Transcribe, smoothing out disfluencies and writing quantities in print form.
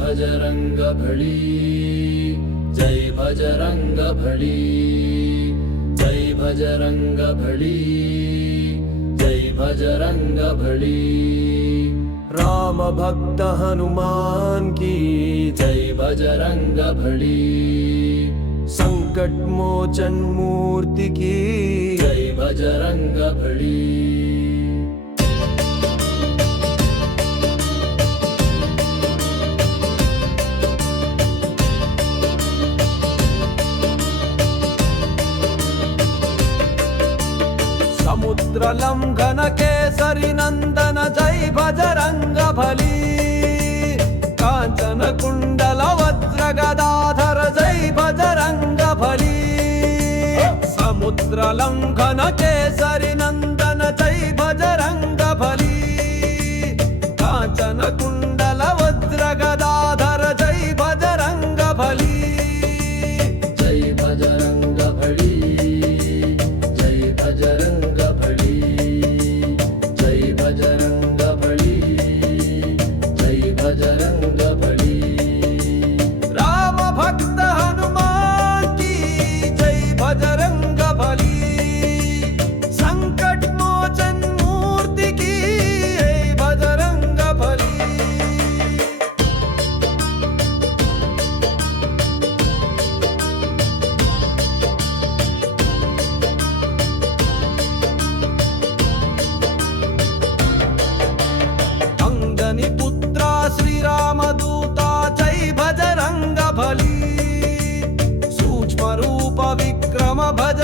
बजरंगबली जय बजरंगबली जय बजरंगबली जय बजरंगबली राम भक्त हनुमान की जय बजरंगबली संकट मोचन मूर्ति की जय बजरंगबली समुद्र लंघन केसरी नंदन जय बजरंगबली कांचन कुंडल वज्र गदाधर जय बजरंगबली समुद्र लंघन केसरी नंदन जय बजरंगबली कांचन कुंडल वज्र गदाधर जय बजरंगबली जय बजरंगबली जय बजरंगबली जय बजरंगबली जय बजरंगबली राम भक्त हनुमान की जय बजरंगबली संकट मोचन मूर्ति की जय बजरंगबली अंजनी पुत्रा श्रीराम दूता जय बजरंगबली सूक्ष्म रूप विक्रम भज